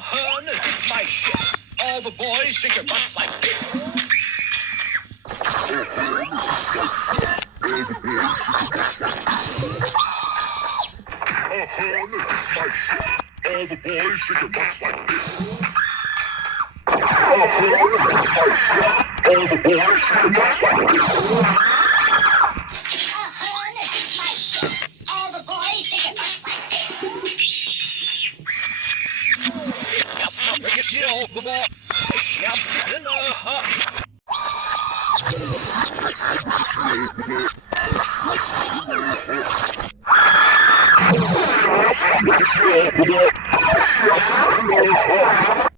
Uh-huh, this is my ship. All the boys shake your butts like this. Uh-huh, this is my ship. All the boys shake your butts like this. All the boys shake your butts like this. All the boys shake their butts like this. Make it chill, the ball. Snaps in the